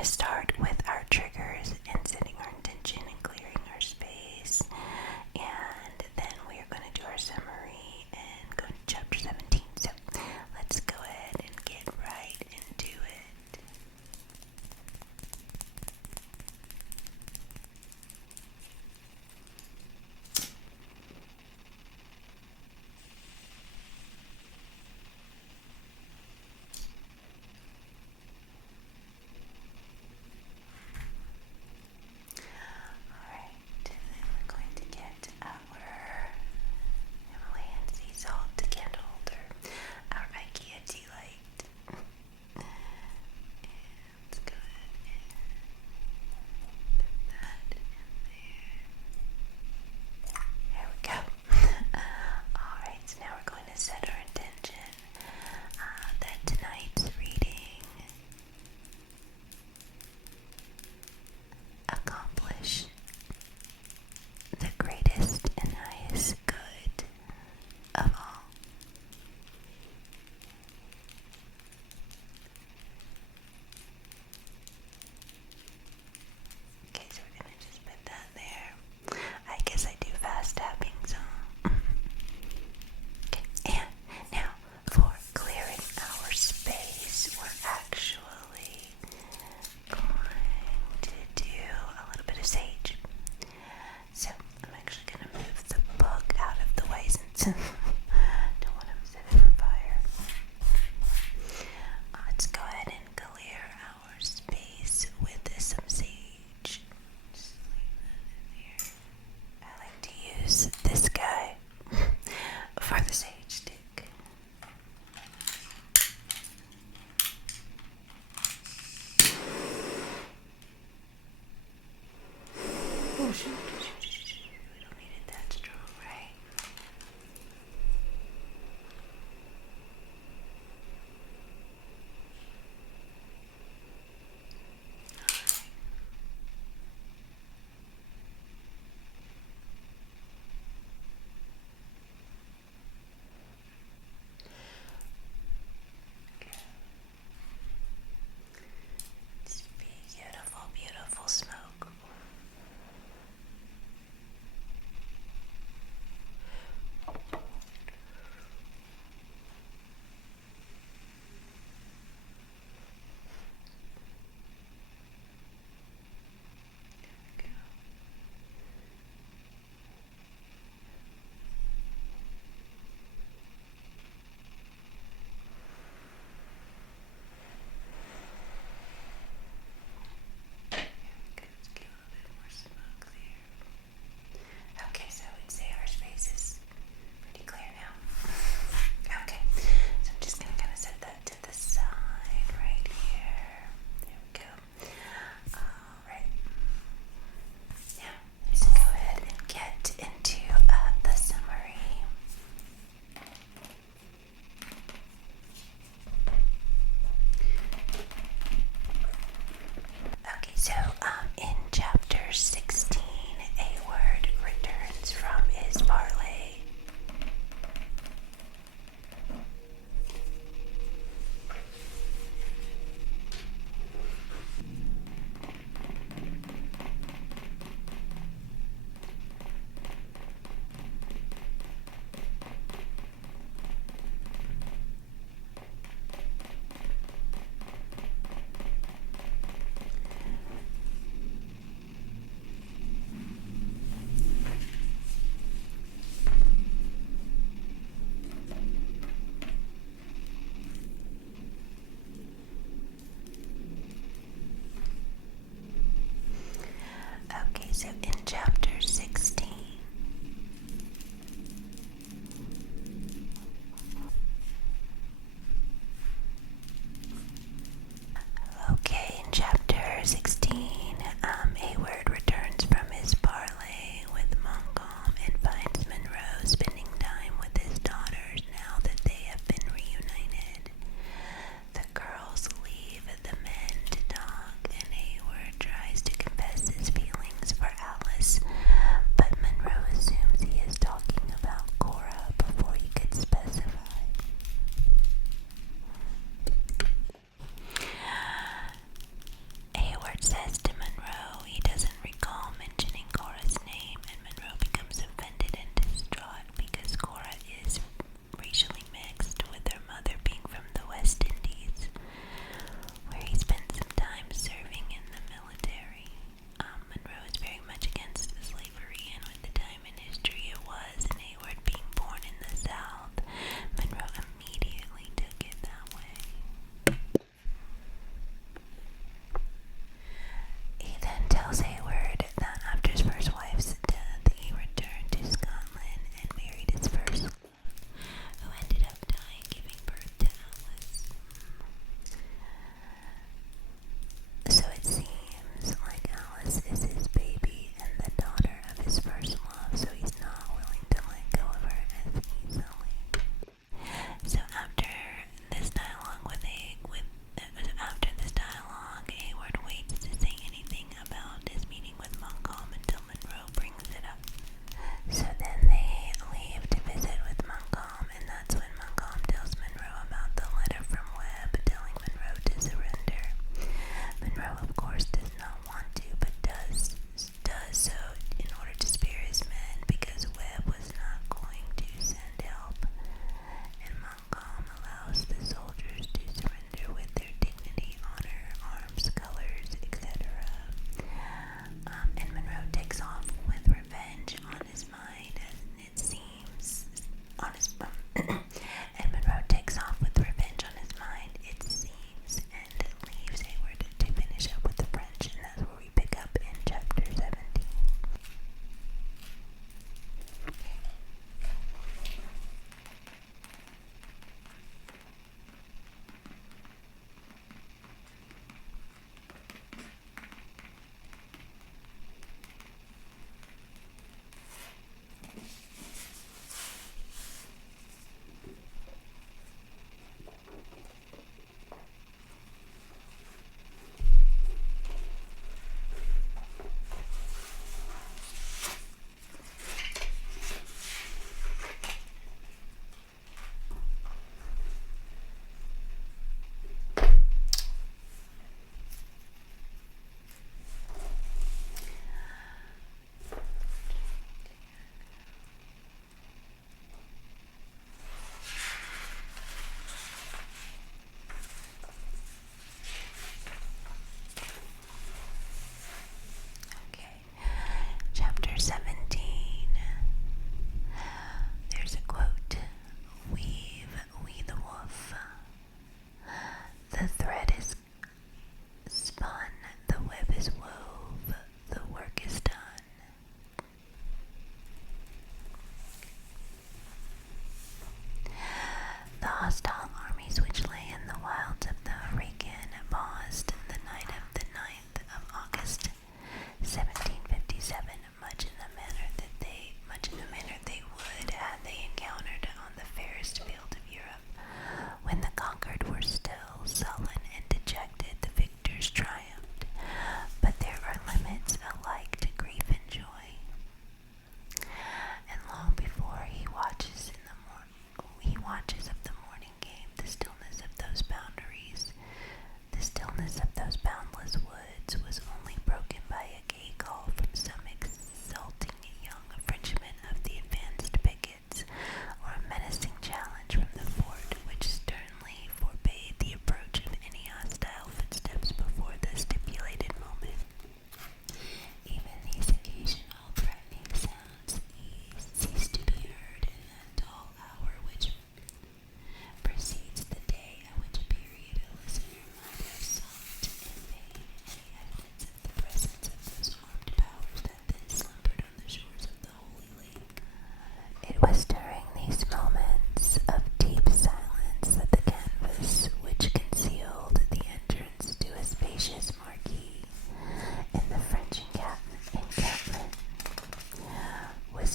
to start with our triggers and setting our intention and clearing our space. And then we are going to do our summary and go to chapter 17. So let's go ahead and get right into it. Alright, then we're going to get our Himalayan sea salt candle holder, our IKEA tea light. And let's go ahead and put that in there. There we go. Alright, so now we're going to set our intention that tonight's reading accomplish the greatest and highest good of all. Okay, so we're going to just put that there. I guess I do fast tapping, so. Okay, and now for clearing our space, we're actually going to do a little bit of sage. So I'm actually going to move the book out of the way since don't want to set it on fire. Let's go ahead and clear our space with some sage. Just leave that in here. I like to use this guy for the sage stick. Oh shoot. We don't need it that strong, right? It's beautiful, beautiful smoke.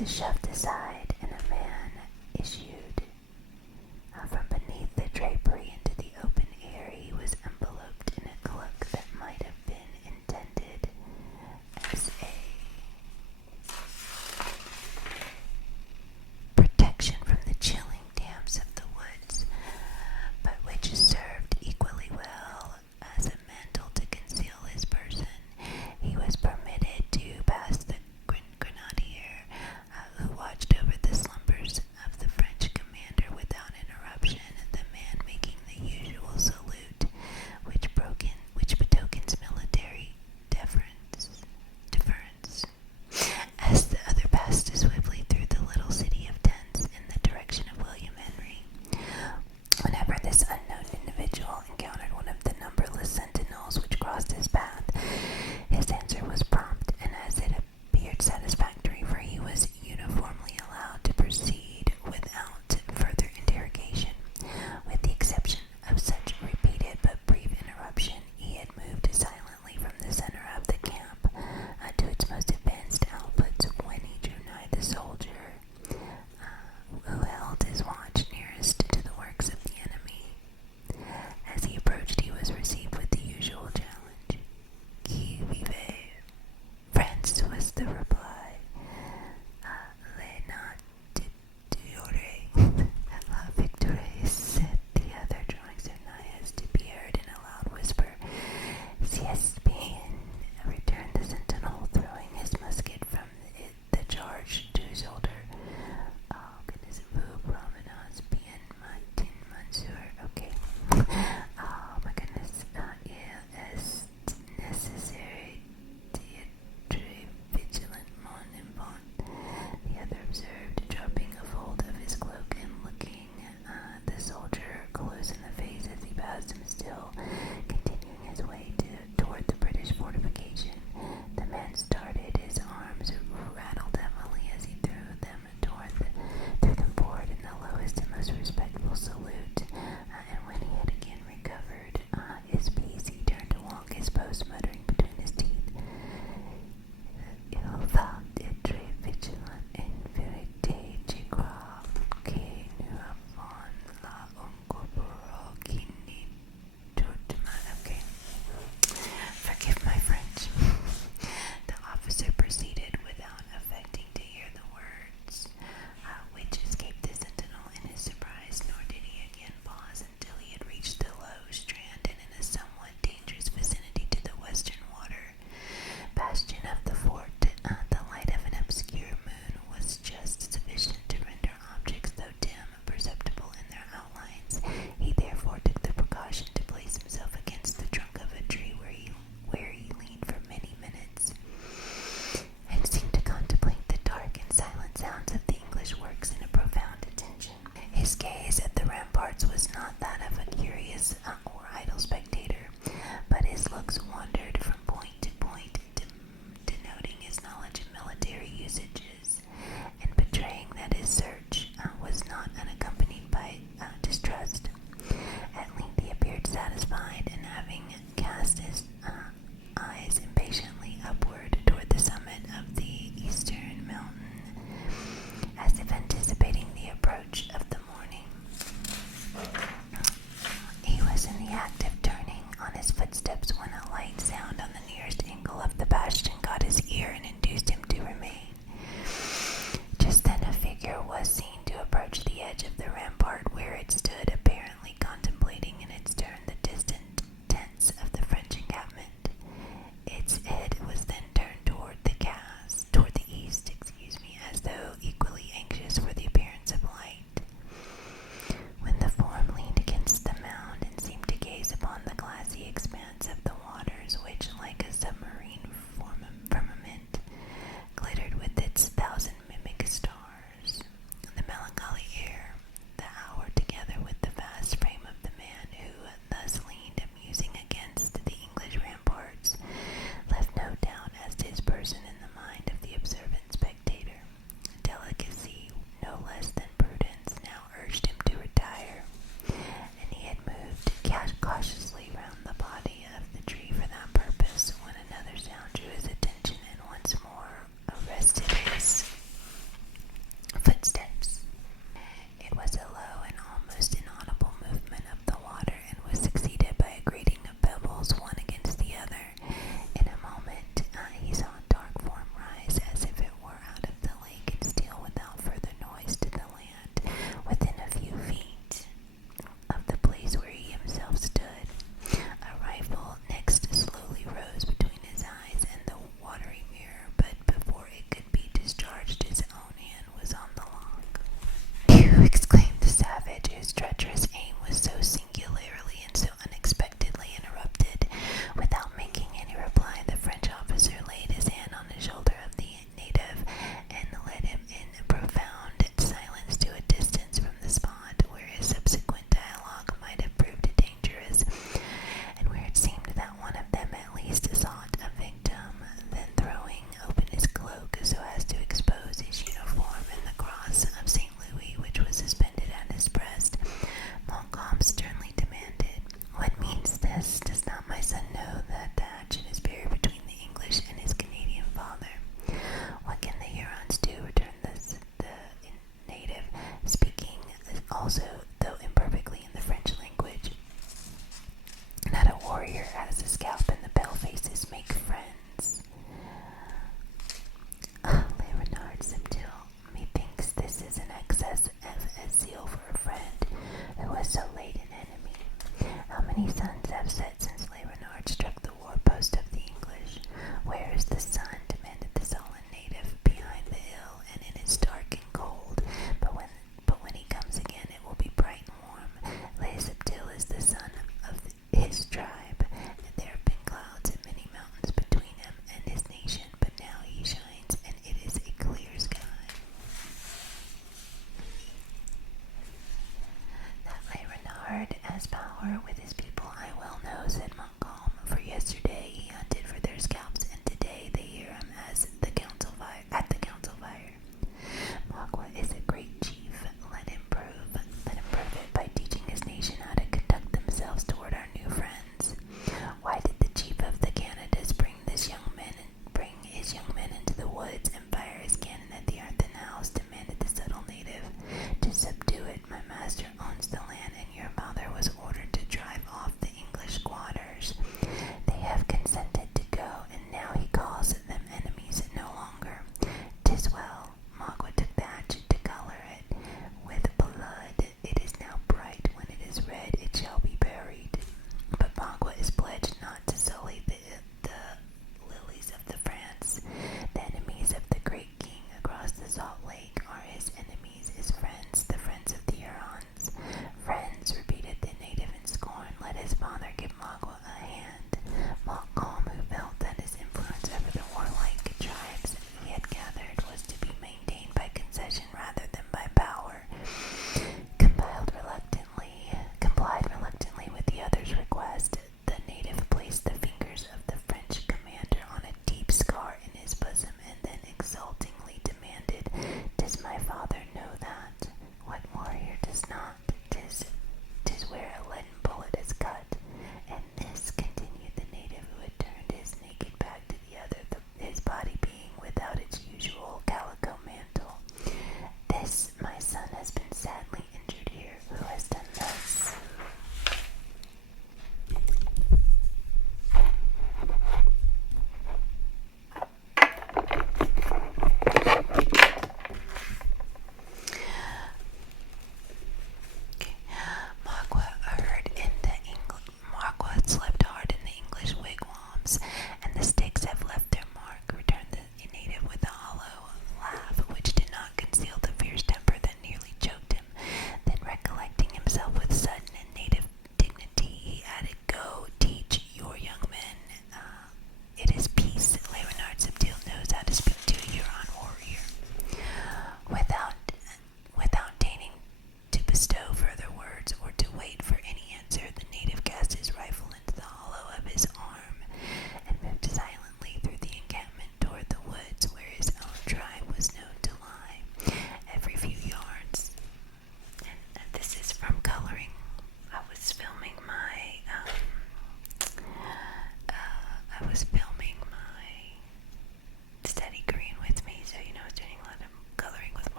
is shoved aside, and a man issued from beneath the drapery into the open air. He was enveloped in a cloak that might have been intended as a protection from the chilling damps of the woods, but which served equally well as a mantle to conceal his person. He was permitted to pass the grenadier, who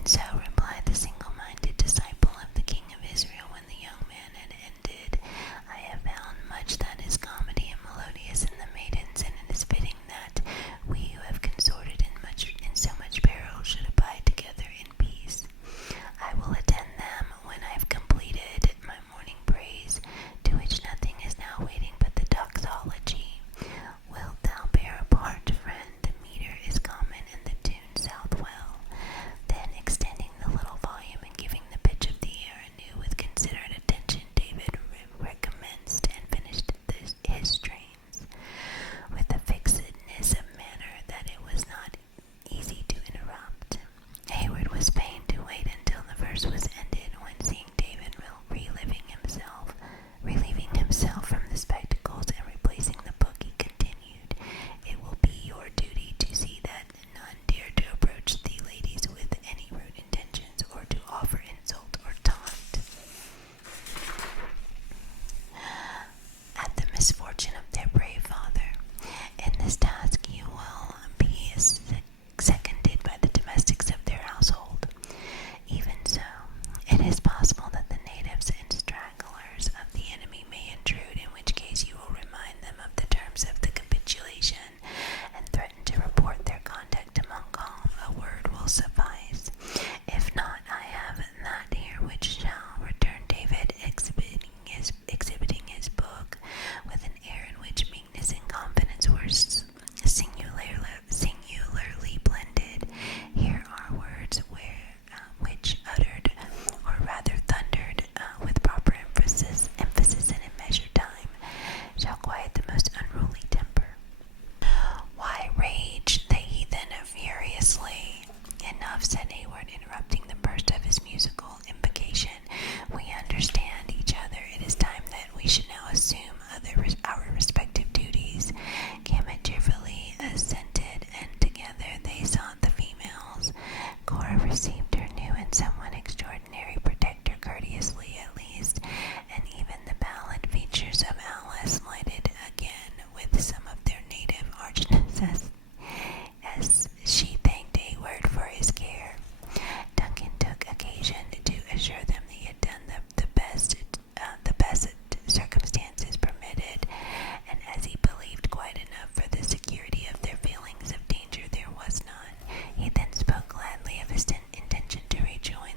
Even so, replied the single-minded disciple of the king of Israel when the young man had ended, I have found much that is comedy and melodious in the maidens, and it is fitting that we who have consorted in so much peril should abide together in peace. I will attend them when I have completed my morning praise, to which nothing is now waiting but the doxology. Wilt thou bear a part, friend? The meter is common and the tune south well. Then, extending the little volume and giving the pitch of the air anew with considerate attention, David recommenced and finished his strains with a fixedness of manner that it was not easy to interrupt. Hayward was fain to wait until the verse was ended, when, seeing David relieving himself from the spectacles and replacing the book, he continued, It will be your duty to see that none dare to approach the ladies with any rude intentions, or to offer insult or taunt at the misfortune of their brave father. In this task you will be seconded by the domestics of their household. Even so, it is possible that the natives and stragglers of the enemy may intrude, in which case you will remind them of the terms of the capitulation, and threaten to report their conduct to Montcalm. A word will suffice. If not, I have that here which shall, return David, exhibiting his book with an air in which meekness and confidence were singularly blended. Here are words which uttered, or rather thundered, with proper emphasis and in measured time, shall quiet the most unruly temper. Why rage the heathen furiously? Enough, said Hayward, interrupting the burst of his musical invocation. We understand each other. It is time that we should now assume our respective duties. Gamut cheerfully assented, and together they sought the females. Cora received her new and somewhat extraordinary protector courteously at least, and even the pallid features of Alice lighted again with some of their native archness as she thanked Hayward for his care. Duncan took occasion to assure them that he had done the best circumstances permitted, and as he believed quite enough for the security of their feelings of danger there was none, he then spoke gladly of his intention to rejoin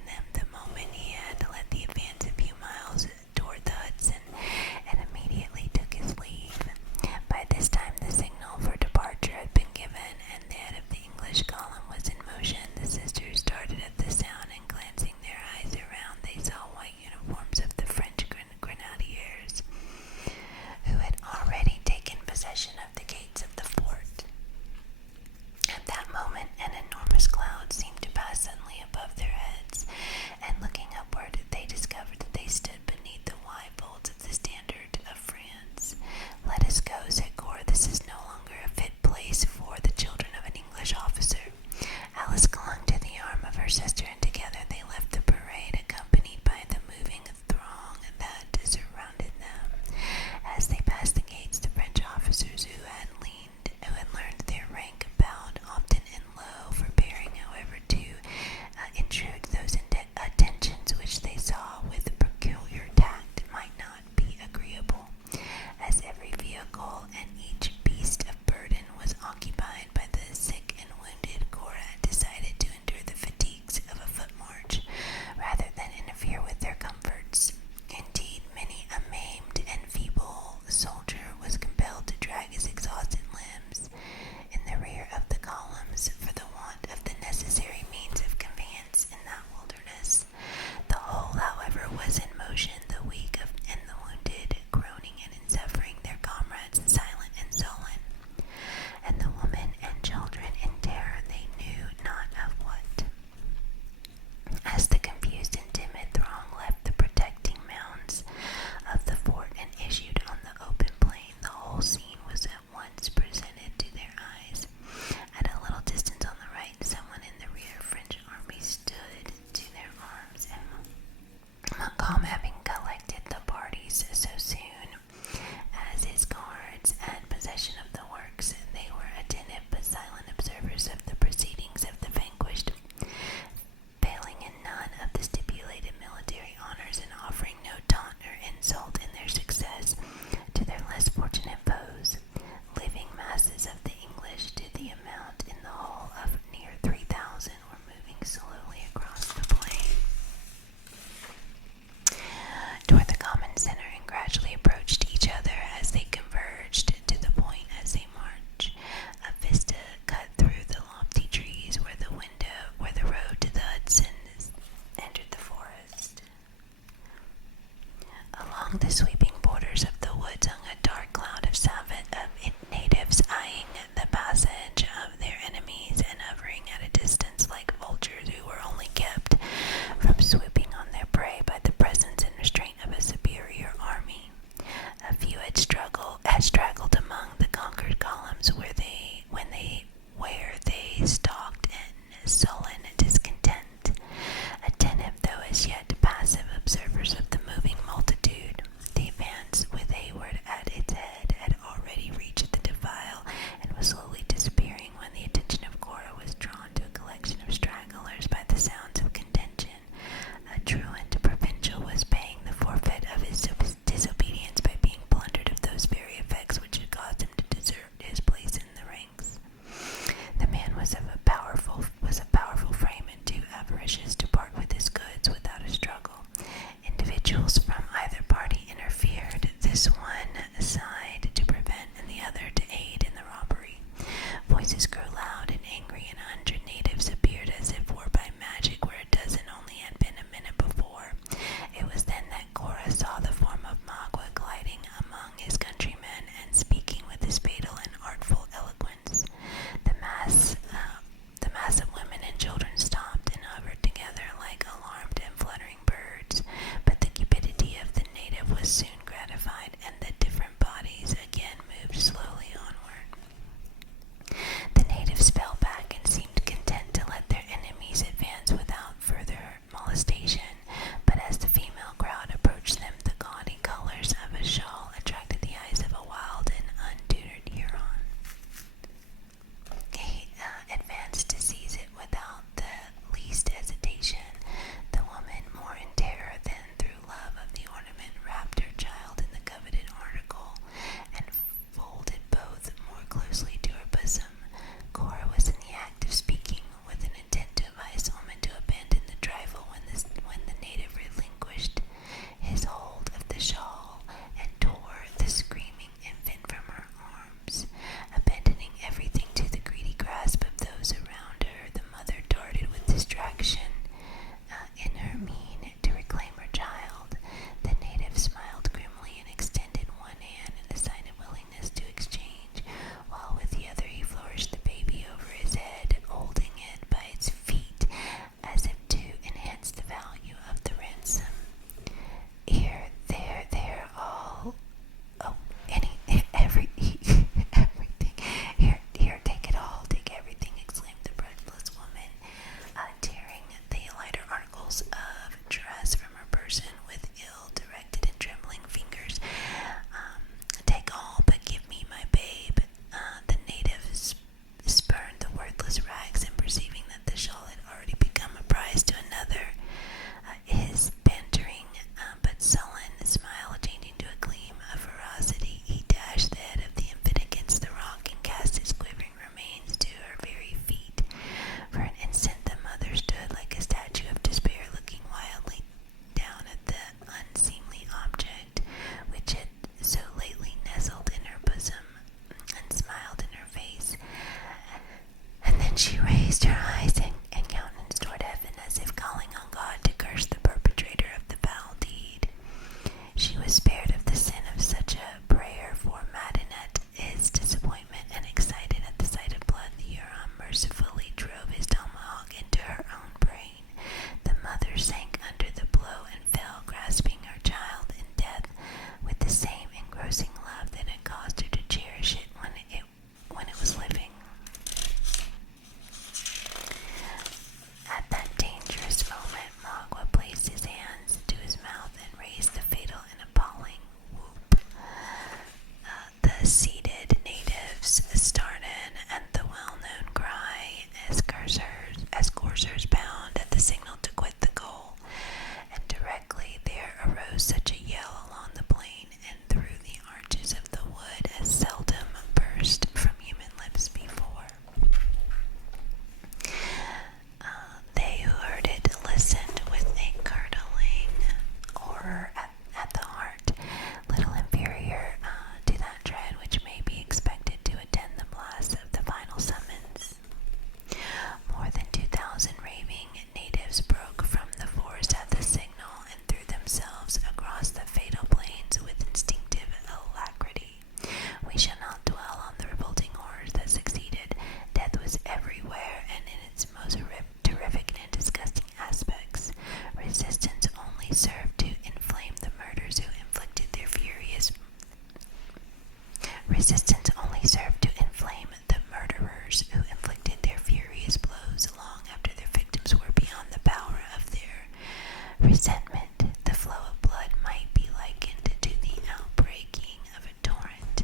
resentment. The flow of blood might be likened to the outbreaking of a torrent,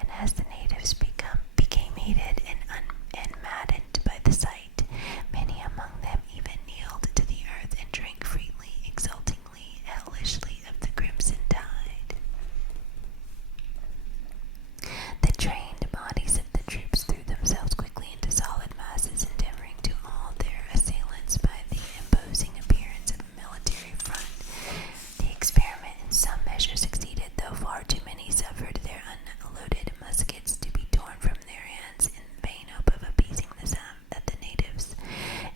and as the natives became heated and maddened by the sight, many among them even kneeled to the earth and drank freely, exultingly, hellishly of the crimson tide. The trained bodies of the troops threw themselves quickly into solid masses, endeavoring to awe their assailants by the imposing appearance of a military front. The experiment in some measure succeeded, though far too many suffered their unloaded muskets to be torn from their hands in the vain hope of appeasing the sound of the natives.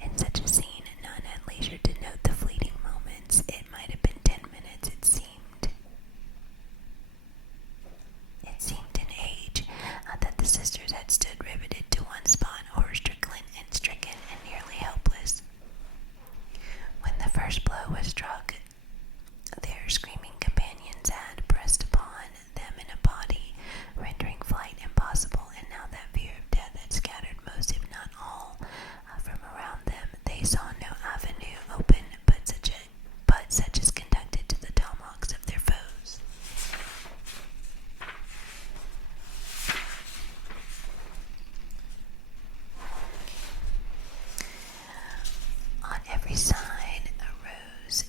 In such a scene, none had leisure to note the fleeting moments. It might have been 10 minutes, it seemed. It seemed an age that the sisters had stood riveted to one spot, horror-stricken and nearly helpless. When the first blow was struck, their screaming companions had pressed upon them in a body, rendering flight impossible, and now that fear of death had scattered most, if not all, from around them, they saw no avenue open but such as conducted to the tomahawks of their foes. On every side arose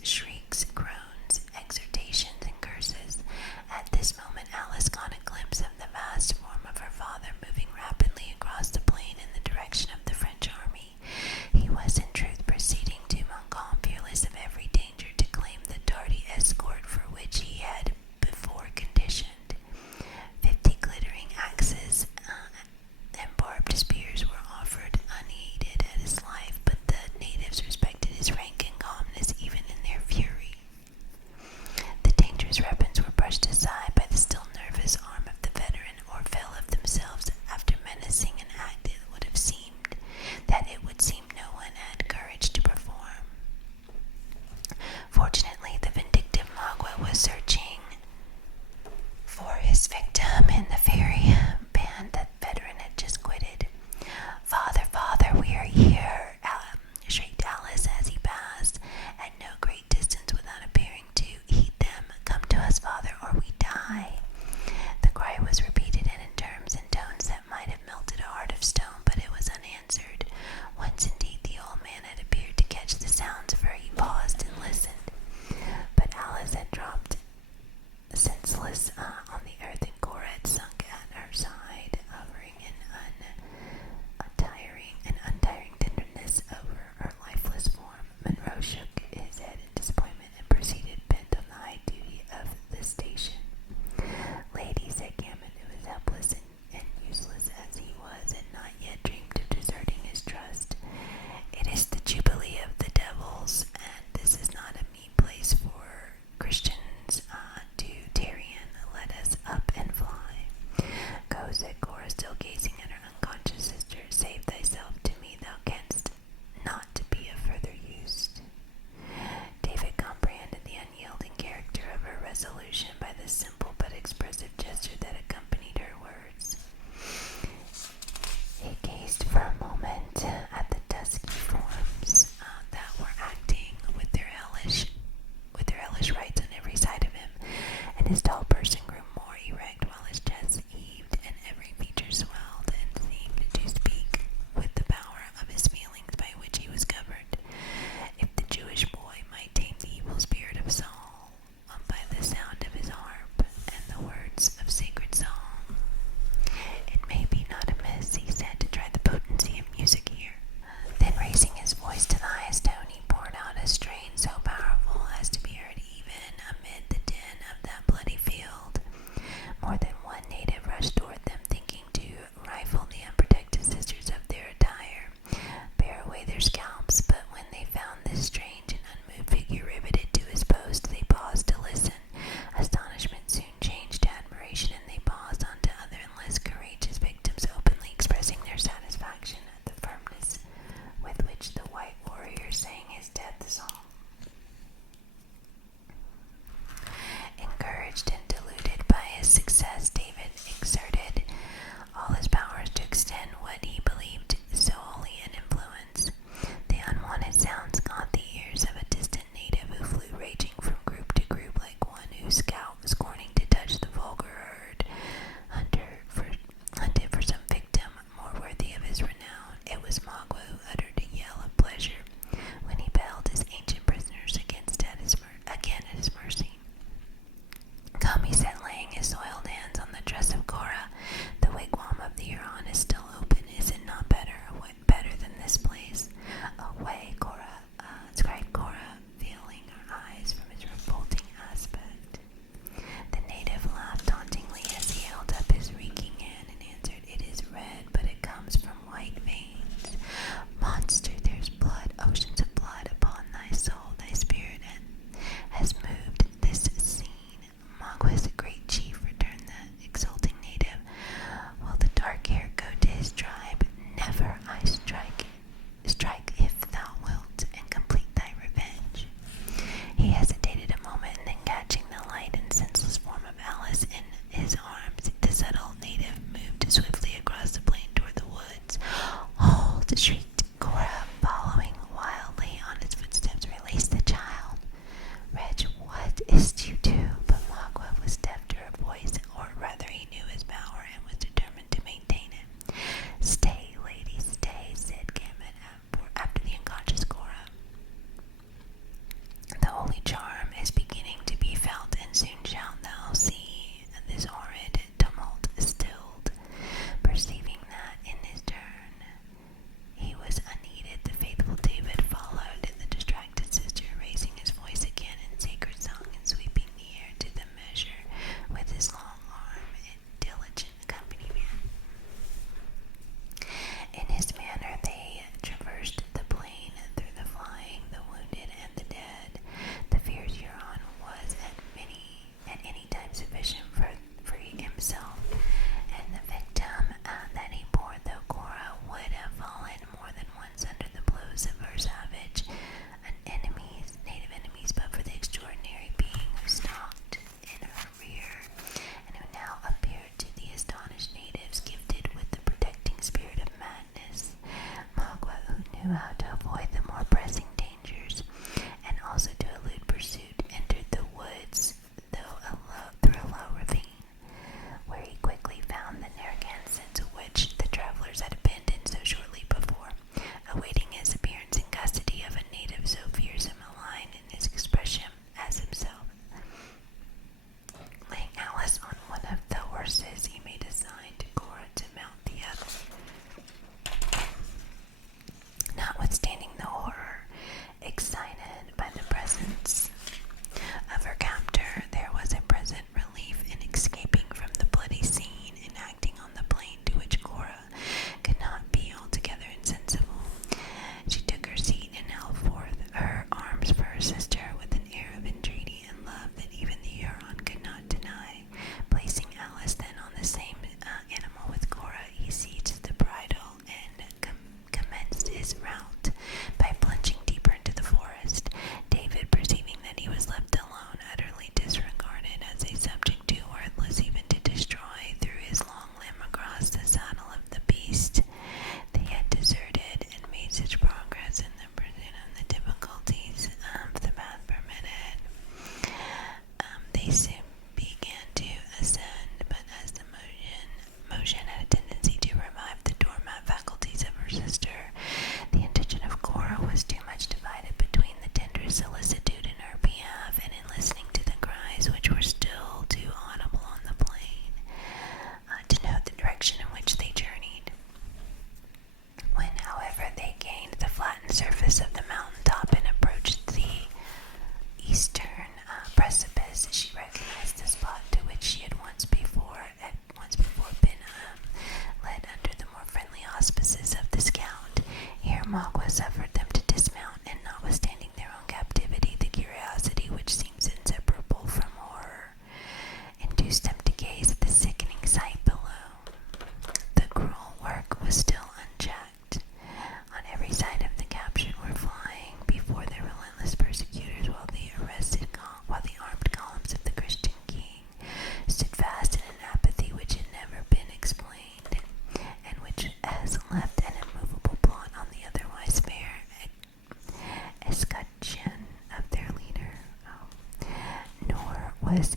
this